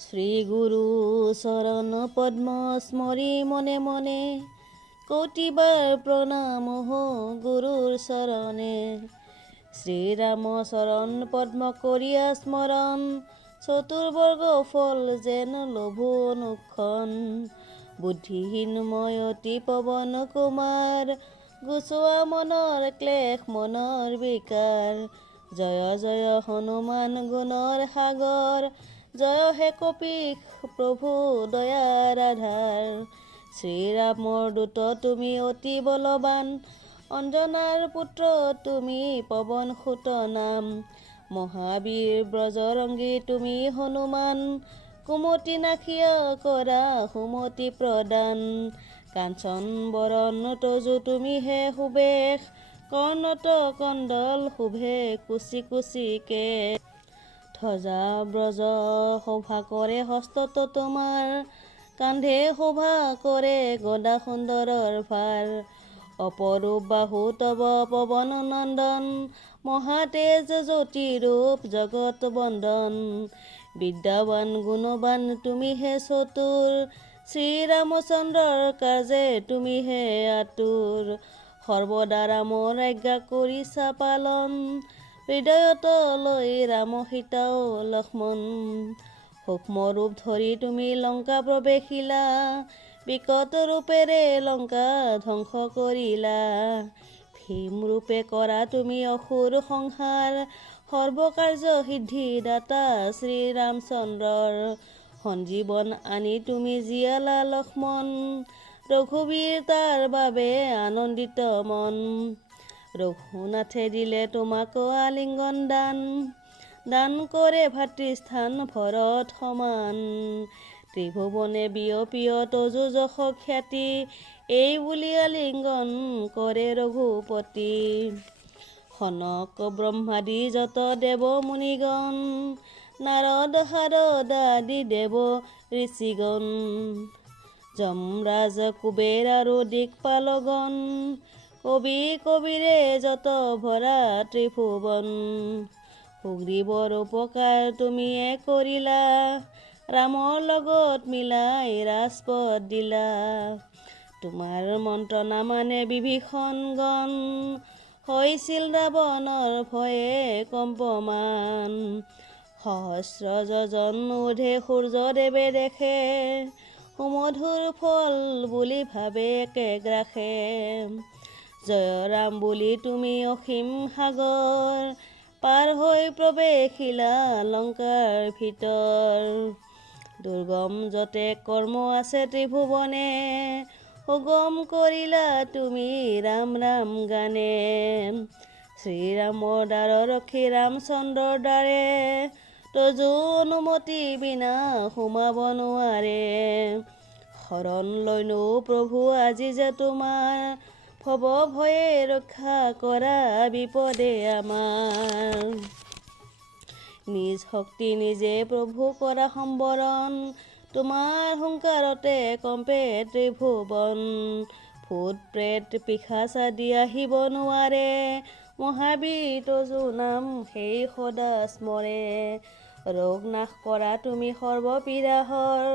শ্ৰী গুৰু চৰণ পদ্ম স্মৰি মনে মনে কোটিবাৰ প্ৰণাম হো গুৰুৰ চৰণে। শ্ৰীৰাম চৰণ পদ্ম কৰিয়া স্মৰণ চতুৰ্বৰ্গ ফল যেন লভো অনুক্ষণ। বুদ্ধিহীন মই অতি পৱন কুমাৰ গুচোৱা মনৰ ক্লেশ মনৰ বিকাৰ। জয় জয় হনুমান গুণৰ সাগৰ জয় হে কপীশ প্ৰভু দয়াৰ আধাৰ। শ্ৰীৰামৰ দূত তুমি অতি বলৱান অঞ্জনাৰ পুত্ৰ তুমি পৱন সুত নাম। মহাবীৰ ব্ৰজৰংগী তুমি হনুমান কুমতি নাশিয়া কৰা সুমতি প্ৰদান। কাঞ্চন বৰণ তজু তুমি হে সুবেশ কৰ্ণত কণ্ডল শোভে কুচি কুচি কেশ। ধ্বজা ব্ৰজ শোভা কৰে হস্তত তোমাৰ কান্ধে শোভা কৰে গদা সুন্দৰৰ ভাৰ। অপৰূপ বাহু তব পৱন নন্দন মহাতেজ জ্যোতি ৰূপ জগত বন্দন। বিদ্যাৱান গুণৱান তুমি হে চতুৰ শ্ৰীৰামচন্দ্ৰৰ কাৰ্যে তুমি হে আতুৰ। সৰ্বদা ৰামৰ আজ্ঞা কৰিছা পালন হৃদয়ত লৈ ৰাম সীতাও লক্ষ্মণ। সূক্ষ্ম ৰূপ ধৰি তুমি লংকা প্ৰৱেশিলা বিকট ৰূপেৰে লংকা ধ্বংস কৰিলা। ভীম ৰূপে কৰা তুমি অসুৰ সংহাৰ সৰ্বকাৰ্য সিদ্ধি দাতা শ্ৰীৰামচন্দ্ৰৰ। সঞ্জীৱন আনি তুমি জীয়ালা লক্ষ্মণ ৰঘুবীৰ তাৰ বাবে আনন্দিত মন। ৰঘুনাথে দিলে তোমাক আলিংগন দান দান কৰে ভাতৃস্থান ভৰত সমান। ত্ৰিভুৱনে বিয়পিয় তজু যশ খ্যাতি এই বুলি আলিংগন কৰে ৰঘুপতি। সনক ব্ৰহ্মাদি যত দেৱ মুনিগণ নাৰদ শাৰদ আদি দেৱ ঋষিগণ। যমৰাজ কুবেৰ আৰু দিকপালগণ কবি কবিৰে যত ভৰা ত্ৰিভুৱন। সুগ্ৰীৱৰ উপকাৰ তুমিয়ে কৰিলা ৰামৰ লগত মিলাই ৰাজপদ দিলা। তোমাৰ মন্ত্ৰ নামানে বিভীষণগণ হৈছিল ৰাৱণৰ ভয়ে কম্পমান। সহস্ৰ যোজন ঊৰ্ধে সূৰ্যদেৱে দেখে সুমধুৰ ফল বুলি ভাবে একেগ্ৰাসে। জয় ৰাম বুলি তুমি অসীম সাগৰ পাৰ হৈ প্ৰৱেশিলা লংকাৰ ভিতৰ। দুৰ্গম যতে কৰ্ম আছে ত্ৰিভুৱনে সুগম কৰিলা তুমি ৰাম ৰাম গানে। শ্ৰীৰামৰ দ্বাৰ ৰখি ৰামচন্দ্ৰৰ দ্বাৰে তজু অনুমতি বিনা সোমাব নোৱাৰে। শৰণ লৈনো প্ৰভু আজি যে তোমাৰ ভৱ ভয়ে ৰক্ষা কৰা বিপদে আমাৰ। নিজ শক্তি নিজে প্ৰভু কৰা সম্বৰণ তোমাৰ হুংকাৰতে কম্পে ত্ৰিভুৱন। ভূত প্ৰেত পিশাচ আদি আহিব নোৱাৰে মহাবীৰ তজু নাম সেই সদা স্মৰে। ৰোগ নাশ কৰা তুমি সৰ্বপীড়াহৰ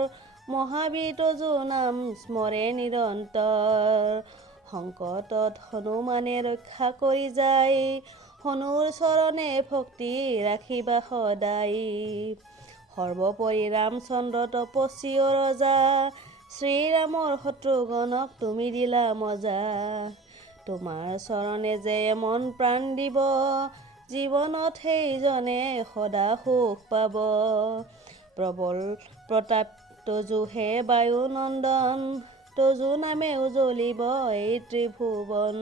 মহাবীৰ তজু নাম স্মৰে নিৰন্তৰ। সংকটত হনুমানে ৰক্ষা কৰি যায় হনুৰ চৰণে ভক্তি ৰাখিবা সদায়। সৰ্বোপৰি ৰামচন্দ্ৰ তপস্বী ৰজা শ্ৰীৰামৰ শত্ৰুগণক তুমি দিলা মজা। তোমাৰ চৰণে যে মন প্ৰাণ দিব জীৱনত সেইজনে সদা সুখ পাব। প্ৰবল প্ৰতাপ তজু হে বায়ু নন্দন তজু নামে উজলিব এই ত্ৰিভুৱন।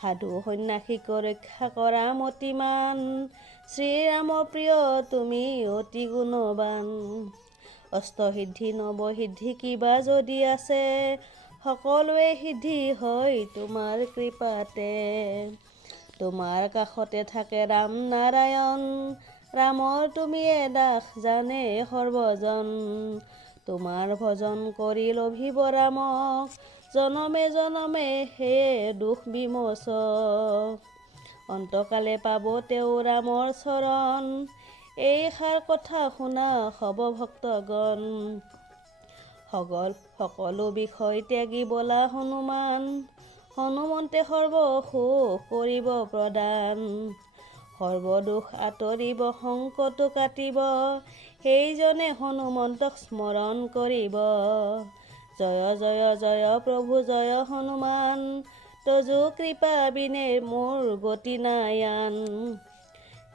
সাধু সন্ন্যাসীক ৰক্ষা কৰা মতিমান শ্ৰীৰামৰ প্ৰিয় তুমি অতি গুণৱান। অষ্টসিদ্ধি নৱসিদ্ধি কিবা যদি আছে সকলোৱে সিদ্ধি হয় তোমাৰ কৃপাতে। তোমাৰ কাষতে থাকে ৰাম নাৰায়ণ ৰামৰ তুমিয়ে দাস জানে সৰ্বজন। তোমাৰ ভজন কৰি লভিব ৰামক জনমে জনমে সেয়ে দুখ বিমোচক। অন্তকালে পাব তেওঁ ৰামৰ চৰণ এইষাৰ কথা শুনা হব ভক্তগণ। সকলো বিষয় ত্যাগী বলা হনুমান, হনুমন্তে সৰ্ব সুখ কৰিব প্ৰদান। সৰ্বদোষ আঁতৰিব সংকটো কাটিব, সেইজনে হনুমন্তক স্মৰণ কৰিব। জয় জয় জয় প্ৰভু জয় হনুমান, তজু কৃপা বিনে মোৰ গতি নাই আন।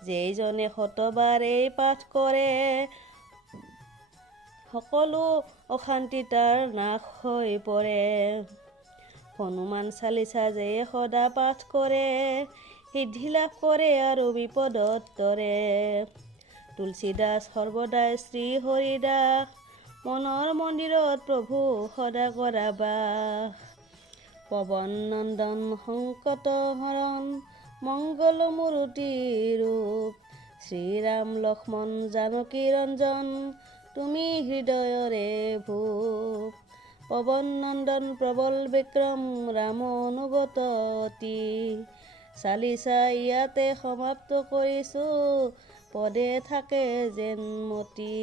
যেইজনে শতবাৰ এই পাঠ কৰে, সকলো অশান্তি তাৰ নাশ হৈ পৰে। হনুমান চালিচা যে সদা পাঠ কৰে, সিদ্ধি লাভ কৰে আৰু বিপদত তৰে। তুলসীদাস সৰ্বদাই শ্ৰী হৰিদাস, মনৰ মন্দিৰত প্ৰভু সদা কৰা বাস। পৱন নন্দন সংকট হৰণ, মংগল মূৰ্তি ৰূপ, শ্ৰীৰাম লক্ষ্মণ জানকী ৰঞ্জন, তুমি হৃদয়ৰে ভূপ। পৱন নন্দন প্ৰবল বিক্ৰম ৰাম অনুগত অতি, চালিচা ইয়াতে সমাপ্ত কৰিছো, পদে থাকে যেন মতি।